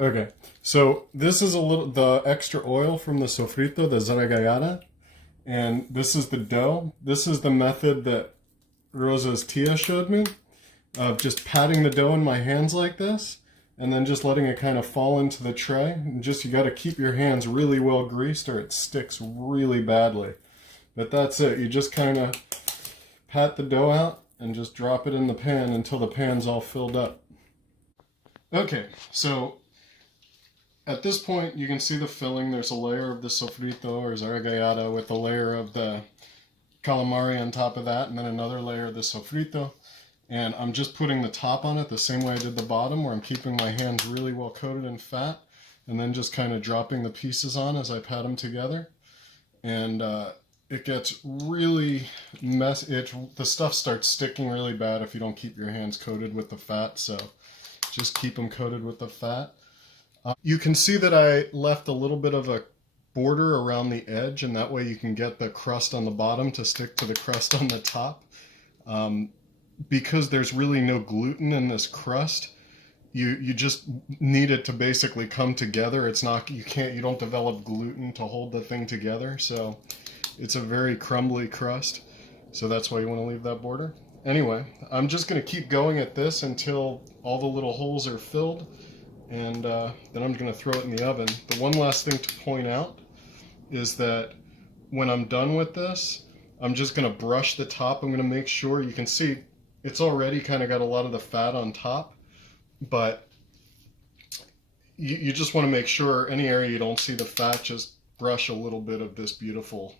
Okay, so this is the extra oil from the sofrito, the zaragayana, and this is the dough. This is the method that Rosa's tia showed me of just patting the dough in my hands like this, and then just letting it kind of fall into the tray. And just you got to keep your hands really well greased, or it sticks really badly. But that's it. You just kind of pat the dough out and just drop it in the pan until the pan's all filled up. Okay, so at this point, you can see the filling. There's a layer of the sofrito or zaragayata with a layer of the calamari on top of that, and then another layer of the sofrito. And I'm just putting the top on it the same way I did the bottom, where I'm keeping my hands really well coated in fat, and then just kind of dropping the pieces on as I pat them together. And it gets really messy. The stuff starts sticking really bad if you don't keep your hands coated with the fat, so just keep them coated with the fat. You can see that I left a little bit of a border around the edge, and that way you can get the crust on the bottom to stick to the crust on the top. Because there's really no gluten in this crust, you just need it to basically come together. It's not, you don't develop gluten to hold the thing together, so it's a very crumbly crust. So that's why you want to leave that border. Anyway, I'm just going to keep going at this until all the little holes are filled, and then I'm going to throw it in the oven. The one last thing to point out is that when I'm done with this, I'm just going to brush the top. I'm going to make sure, you can see it's already kind of got a lot of the fat on top, but you just want to make sure any area you don't see the fat, just brush a little bit of this beautiful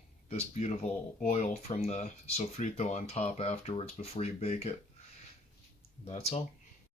oil from the sofrito on top afterwards before you bake it. That's all.